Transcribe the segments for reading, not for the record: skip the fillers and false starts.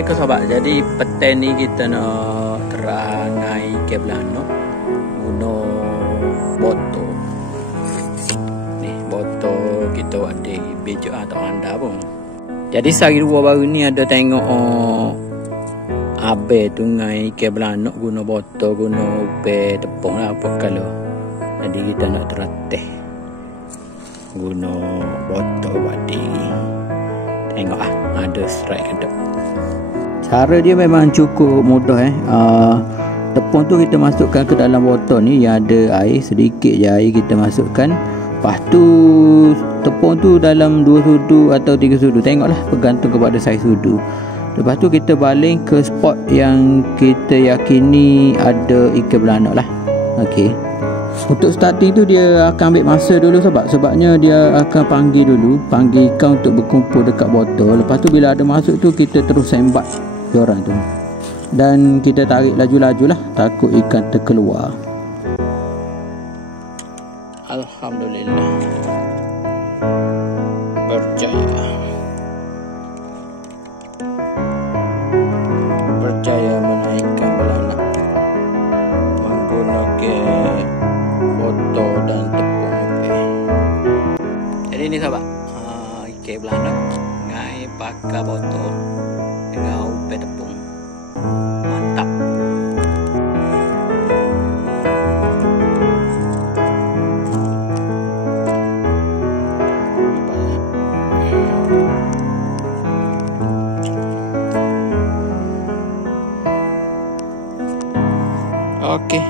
Assalamualaikum sahabat. Jadi petang ni kita nak terangai ikan belanok guna botol. Ni botol kita ada bejok atau anda pun. Jadi sehari dua baru ni ada tengok abe tu ngai ikan belanok guna botol, guna upe tepung lah apa kalau. Jadi kita nak teratih guna botol wadi. Tengok ada strike ke tak. Cara dia memang cukup mudah tepung tu kita masukkan ke dalam botol ni yang ada air, sedikit je air kita masukkan. Lepas tu tepung tu dalam 2 sudu atau 3 sudu, tengoklah bergantung kepada saiz sudu. Lepas tu kita baling ke spot yang kita yakini ada ikan belanok lah. Okey. Untuk starting tu dia akan ambil masa dulu sebabnya dia akan panggil ikan untuk berkumpul dekat botol. Lepas tu bila ada masuk tu kita terus sembat diorang tu. Dan kita tarik laju-laju lah, takut ikan terkeluar. Alhamdulillah berjaya menaikkan belanak menggunakan botol dan tepung upe. Jadi ni sahabat, ikan belanok ngai pakai botol dengan upe tepung. Mantap. Okey,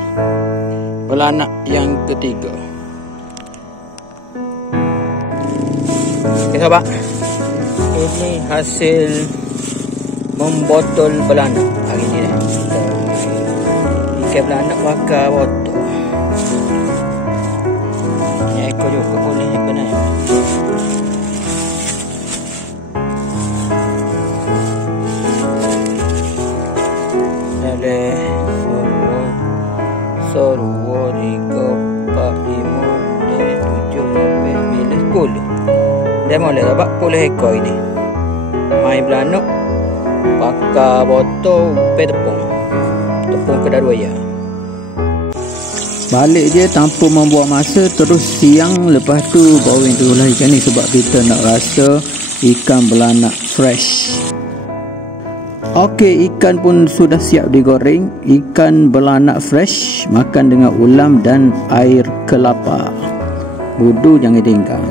belanak yang ketiga. Okey sahabat, ini hasil membotol belanak hari ni. Ikan belanak pakai botol. Ni ekor juga boleh benar. Boleh Sorwa 3, 4, 5, 6, 7, 8, 9, 10. Dia boleh dapat 10 ekor ini. Main belanok pakai botol upe tepung kedai raya. Balik je tanpa membuang masa, terus siang. Lepas tu baru turunlah ikan ni sebab kita nak rasa ikan belanak fresh. Okey, ikan pun sudah siap digoreng. Ikan belanak fresh, makan dengan ulam dan air kelapa. Wudu jangan tinggal.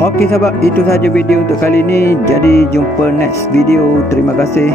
Okey sahabat, itu sahaja video untuk kali ini. Jadi jumpa next video. Terima kasih.